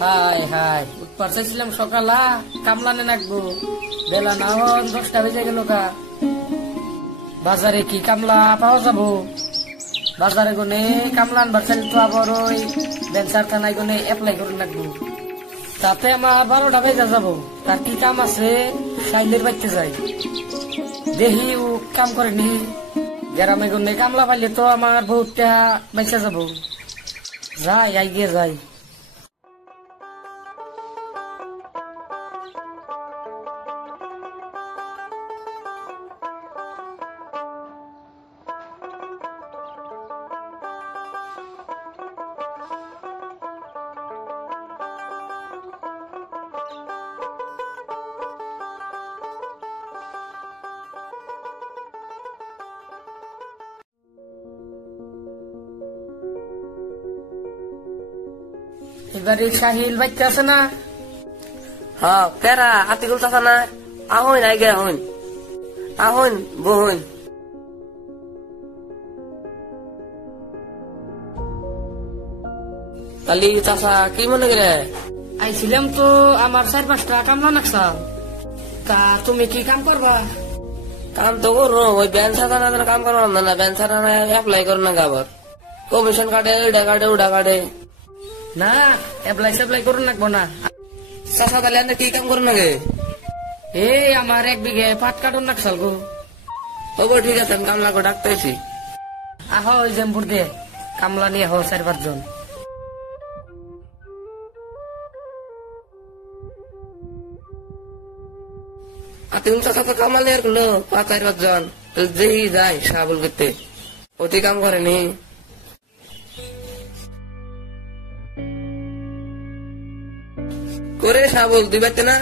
High high উৎপার চাইছিলাম সকালা কামলানে নাকবো বেলা না হন 10টা বেজে গেল কা বাজারে কি কামলা পাওয়া যাবো বাজারে গনে কামলা আনবার চাইলে তো আবার ওই বেঞ্চার থানায় গনে অ্যাপ্লাই করে নাকবো তাতে আমার 12টা বেজে যাবো তার কি কাম আছে সাইলের বাইতে যাই দেখি ও কাম করেনি গ্রামে গনে কামলা পাইলে তো আমার বহুতটা বেঁচে যাবো যাই আইগে যাই এবারে শাহিল বাইতে আছে না হ্যাঁ কেরা আতিকুল চাচা না আহন আইগে আহন আহন বহুন কালি চাচা কি মনে করে আইছিলাম তো আমার 4-5টা কামলা নাকসাল তা তুমি কি কাম করবা কাম তো করো ওই বেঞ্চা থানা কাম করো না বেঞ্চা থানা অ্যাপ্লাই করো না গাবার কমিশন কাটে ওইটা কাটে ওটা কাটে না অ্যাপ্লাই করুন নাকবো না চাচা তাহলে আপনি কি কাম করো নাকি এই আমার 1 বিঘে পাট কাটুন নাকসাল গো হবো ঠিক আছে আমি কামলা করে ডাকতেছি আহ ওই জেমপুর দিয়ে কামলা নিয়ে হো 4-5 জন আতিকুল চাচা তো কামাল নিয়ে করলো 5-4 জন যেই যায় সাবল করতে অতি কাম করেনি করে সাবল তুই পারতে না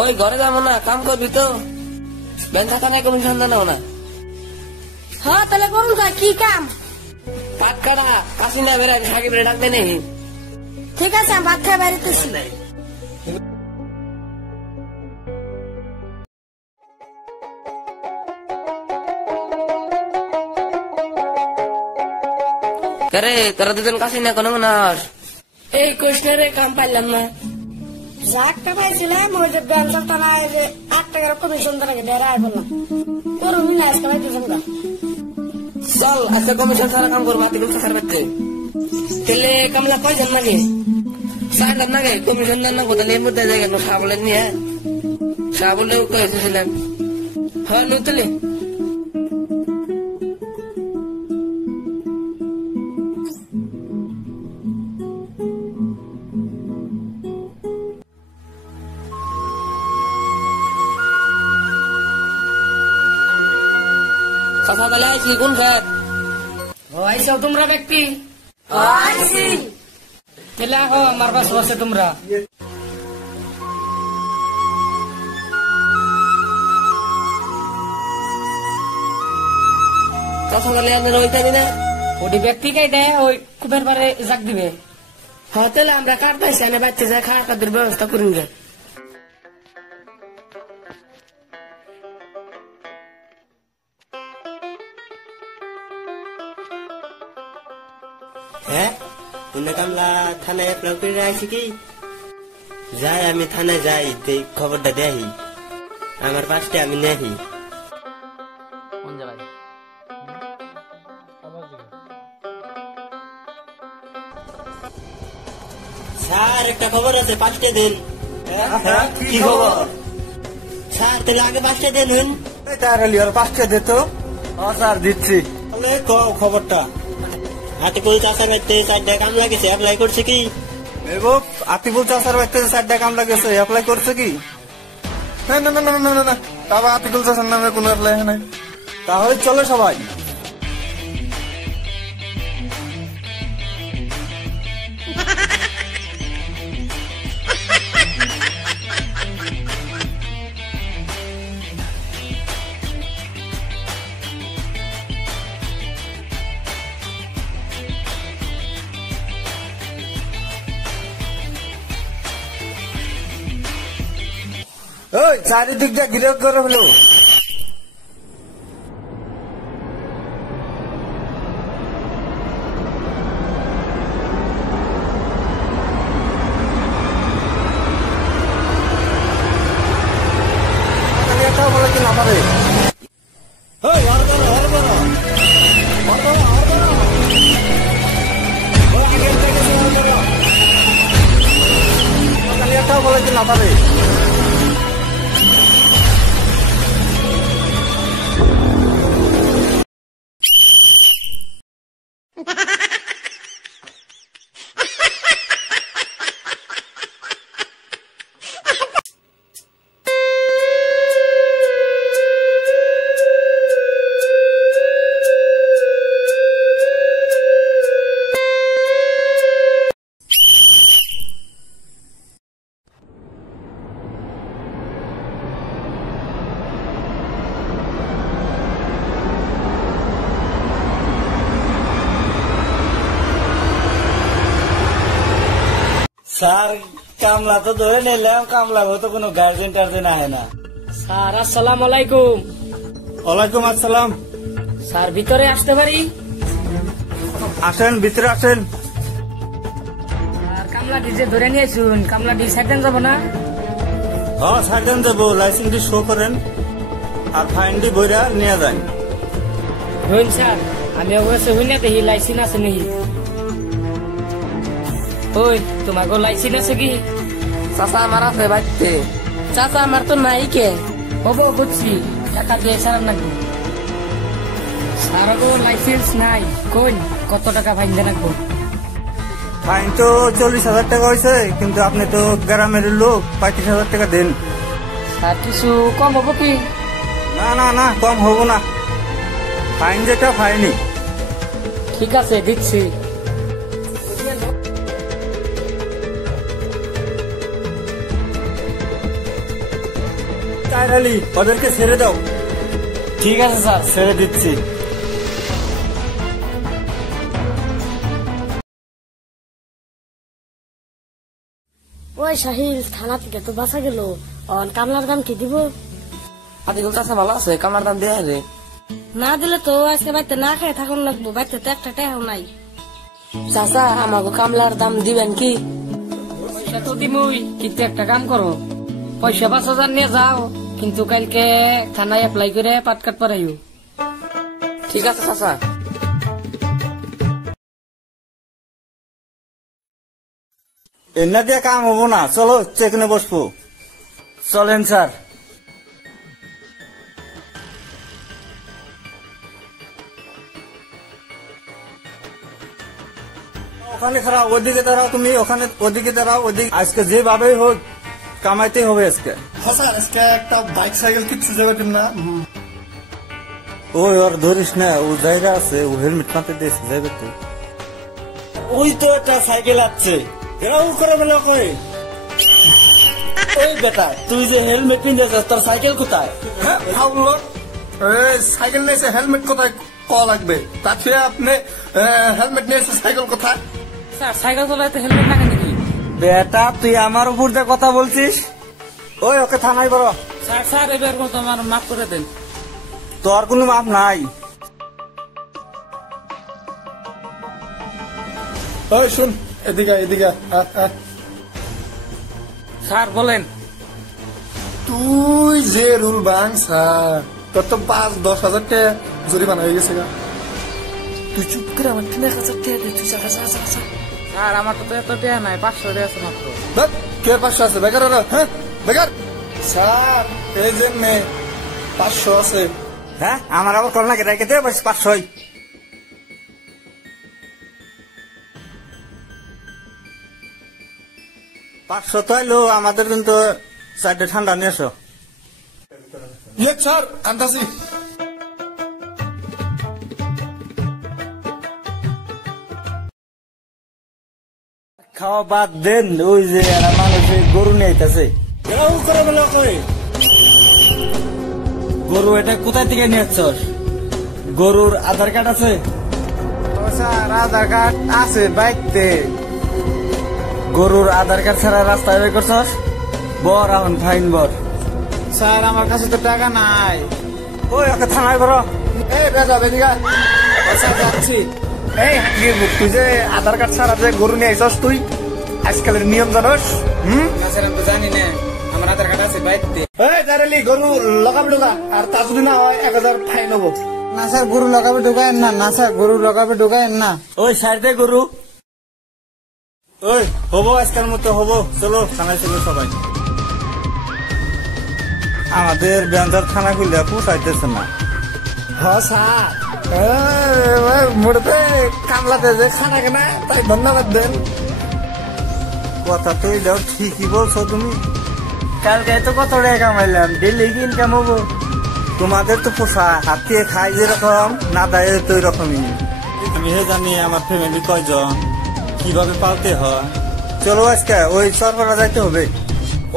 ওই ঘরে যাবো না কাম করবি তো বেঞ্চা থানায় কমিশন জানাও না হ্যাঁ তাহলে করুন কি কাম কাঠ কাটা কাশি না বেড়াই সাকিব রে ডাকতে নেই ঠিক আছে আমি ভাত খাই বাড়িতেছি করে তোরা দুজন কাশি না কোনো নাস এই কোশ্চেনে কাম পাইলাম না যা একটা পাইছিলাম ওই যে বেঞ্চার থানায় যে 8 টাকার কমিশন তাকে বেড়ায় বললাম করুন না আজকে পাইতেছেন না চল আজকে কমিশন ছাড়া কাম করবো আতিকুল চাচার বাড়িতে তেলে কামলা কয়জন লাগে 4 জন নাগে কমিশন না কোথায় নিয়ে মধ্যে জায়গা সাবলে নিয়ে সাবলেও কয়েছিলাম হ্যাঁ নুতলে চাচা তাহলে আইসি কোন খেত ও আইসাও তোমরা ব্যক্তি তেলে আহ আমার বাস বসে তোমরা চাচা তাহলে আমাদের ওইটাই না ওটি ব্যক্তি কে দেয় ওই কুপের পারে জাগ দিবে হ্যাঁ তাহলে আমরা কাটতেছি এনে বাচ্চা যায় খাওয়া খাদ্যের ব্যবস্থা করুন গে হ্যাঁ কামলা থানায় অ্যাপ্লাই করে আইসি কি যাই আমি থানায় যাই খবরটা দেখি আমার পাশে আমি নেহি স্যার একটা খবর আছে 5টা দিন কি খবর স্যার তাহলে আগে 5টা দিন তাহলে 5টা দে তো স্যার দিচ্ছি তাহলে খবরটা আতিকুল চাচার বাড়িতে 4টা কাম লাগেছে অ্যাপ্লাই করছে কি আতিকুল চাচার বাড়িতে 4টা কাম লাগেছে অ্যাপ্লাই করছে কি না না না না না না তারপর আতিকুল চাচার নামে কোনো অ্যাপ্লাই হয় নাই তাহলে চলো সবাই ওই চারিদিকটা ঘিরে করে হলো না পারে। স্যার কামলা তো ধরে নিলাম, কামলা তো কোনো গার্জেন টার্জেন আহে না। স্যার আসসালামু আলাইকুম। ওয়ালাইকুম আসসালাম। স্যার ভিতরে আসতে পারি? আসেন, ভিতরে আসেন। আর কামলাটি যে ধরে নিয়েছুন, কামলাটি সাইডেন যাব না? হ্যাঁ, সাইডেন যাবো। লাইসেন্সটি শো করেন আর ফাইনটি বইরা নিয়ে যান। হইন স্যার, আমি অবশ্যই হইনা দেখি লাইসেন্স আছে নাকি। ওই তোমাকে লাইসেন্স আছে কি? চাচা আমার আছে বাড়িতে। চাচা আমার তো নাই কে। হবো বুঝছি, টাকা দিয়ে সারান লাগবে। স্যারও লাইসেন্স নাই, কোন কত টাকা ফাইন দিয়ে রাখবো? ফাইন তো 40,000 টাকা হয়েছে, কিন্তু আপনি তো গ্রামের লোক, 35,000 টাকা দেন। স্যার কিছু কম হবো কি? না না না, কম হবো না। ফাইন যেটা ফাইনই। ঠিক আছে দিচ্ছি। তাই আলী, ওদেরকে ছেড়ে দাও। ঠিক আছে স্যার, ছেড়ে দিচ্ছি। ওই শাহিল, থানা থেকে তো বাঁচা গেল, কামলার দাম কি দিব? আতিকুল চাচা ভালো আছে? কামার দাম দেয়া রে। না দিলে তো আজকে বাড়িতে না খেয়ে থাকুন লাগবো, বাড়িতে তো একটা টাকাও নাই। চাচা আমাকে কামলার দাম দিবেন কি? পয়সা তো দিমই, কিন্তু একটা কাম করো, পয়সা 5,000 নিয়ে যাও, কিন্তু কালকে থানায় অ্যাপ্লাই করে পাট কাট পরাইও। ঠিক আছে চাচা। এনা দিয়ে কাম হবো না, চলো চেকনে বসবো। চলেন স্যার। ওখানে খারাপ, ওদিকে দাঁড়াও তুমি, ওখানে ওদিকে দাঁড়াও, ওদিকে। আজকে যেভাবেই হোক কামাইতে হবে আজকে। হ্যাঁ স্যার, আজকে একটা বাইক সাইকেল কিচ্ছু যাবে না। ওই ওর ধরিস না, ও জায়গা আছে, ও হেলমেট মাথায় দিয়েছে, যাইবে তো। ওই তো একটা সাইকেল আছে, এরাও করে বলে কই। ওই বেটা, তুই যে হেলমেট পিনতেছিস, তোর সাইকেল কোথায়? হ্যাঁ ফাউল, সাইকেল নিয়েছে, হেলমেট কোথায় ক লাগবে? তাতে আপনি হেলমেট নিয়েছে, সাইকেল কোথায়? স্যার সাইকেল চালাইতে হেলমেট লাগে নাকি? বেটা, তুই আমার উপর দিয়ে কথা বলছিস? ওই ওকে থানায় বড়। স্যার স্যার এবার মতো আমার মাফ করে দেন। তোর কোনো মাপ নাই। ওই শুন, এদিকে এদিকে। স্যার বলেন। তুই যে রুল ভাঙ স্যার, তোর তো 5-10,000 টাকা জরিমানা হয়ে গেছে। তুই চুপ করে আমার 3,000 টাকা দে। তুই চাচা চাচা চাচা। স্যার আমার তো এত টাকা নাই, 500 টাকা আছে মাত্র। কে 500 আছে? বেকার ওরা, হ্যাঁ বেকার। স্যার এই যে 500 আছে। হ্যাঁ, আমার আবার করোনা কে রেখে দে, 500। 500 তো এলো, আমাদের কিন্তু 4টে ঠান্ডা নিয়ে এসো। স্যার আনতাছি। খাওয়া বাদ দেন, ওই যে এরা মানুষ গরু নিয়ে আইতাছে, এরাও করে বলে কই। গরু এটা কোথায় থেকে নিয়ে আসছস? গরুর আধার কার্ড আছে? স্যার আধার কার্ড আছে বাইকতে। গরুর আধার কার্ড ছাড়া রাস্তায় বের করছস? বর এখন ফাইন বর। স্যার আমার কাছে তো টাকা নাই। ওই ওকে থানায় বড়। এই বেজা বেদিকা। স্যার যাচ্ছি। এই তুই যে আধার কার্ড ছাড়া যে গরু নিয়ে আইসস, তুই আজকালের নিয়ম জানোস? না স্যার আমি তো জানি না, আমার আধার কার্ড আছে বাইতে। এই দাঁড়ালি গরু লগাবে ঢোকা, আর তা যদি না হয় 1,000 ফাইন হবো। না স্যার, গরু লগাবে ঢোকায়েন না। না স্যার, গরু লগাবে ঢোকায়েন না। ওই সাইডে গরু। ওই হবো, আজকাল মতো হবো। চলো থানায় চলো সবাই। আমাদের বেঞ্চার থানা খুললে পোষাইতেছে না। হ স্যার মোড়তে কামলাতে যে খানা কেনা তাই ধন্যবাদ দেন। কথা তো এটাও ঠিকই বলছো তুমি। কালকে তো কত টাকা কামাইলাম, ডেলি কি ইনকাম হবো? তোমাদের তো পোষা হাতিয়ে খাই যেরকম, না দেয় তো ওই রকমই। আমি হে জানি আমার ফ্যামিলি কয়জন, কিভাবে পালতে হয়। চলো আজকে ওই সরকারা যাইতে হবে।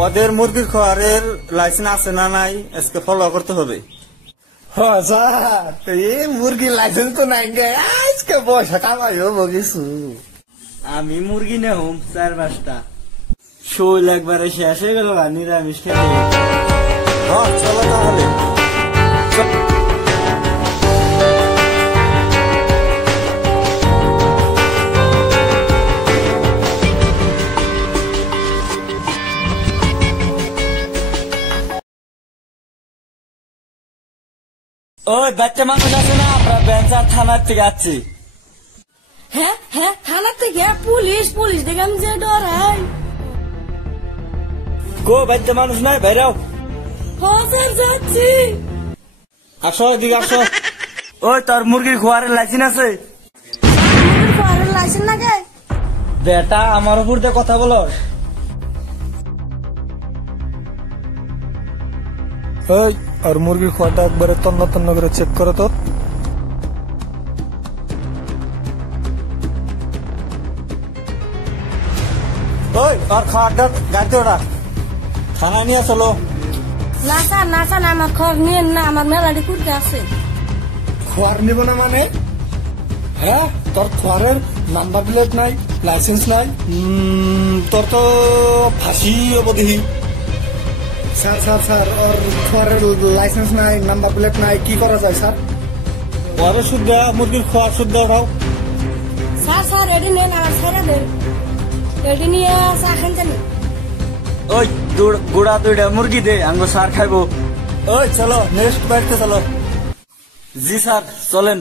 ওদের মুরগির খাওয়ারের লাইসেন্স আছে না নাই আজকে ফলো করতে হবে। হ স্যার এই মুরগির লাইসেন্স তো নাই গে, আজকে পয়সা কামাই হবো কিছু। আমি মুরগি নেহম 4-5টা, শৈল একবারে শেষ হয়ে গেল নিরামিষ খেতে। চলো তাহলে। ওই বাচ্চা মানুষ আছে না, আমরা বেঞ্চার থানার থেকে আসছি। হ্যাঁ হ্যাঁ থানার থেকে পুলিশ পুলিশ দেখে আমি যে ডরাই। কো বাচ্চা মানুষ নাই, বাইরাও। হ্যাঁ স্যার যাচ্ছি। আসো এদিকে আসো। ওই তোর মুরগির খোয়ারের লাইসেন্স আছে? লাইসেন্স না গে বেটা আমার উপর দিয়ে কথা বলো। ওই আর মুরগির খোয়াটা একবারে তন্ন তন্ন করে চেক করো তো। ওই আর খাওয়ারটা গাড়িতে ওরা থানায় নিয়ে চলো। না স্যার আমার খবর নিয়ে না, আমার মেলাটি করতে আছে। খোয়ার নিব না মানে? হ্যাঁ তোর খোয়ারের নাম্বার প্লেট নাই, লাইসেন্স নাই, তোর তো ফাঁসি অবধি। স্যার স্যার স্যার ওর খোয়ারের লাইসেন্স নাই, নাম্বার প্লেট নাই, কি করা যায় স্যার? ওরে শুদ্ধ মুরগির খোয়ার শুদ্ধ ওঠাও। স্যার এটি নেন, আমার ছেড়ে দেন, এটি নিয়ে চা খান জানি। ওই গুড়া 2টা মুরগি দে, আঙ্গো সার খাইবো। ওই চলো নেক্সট বাড়িতে চলো। জি স্যার চলেন।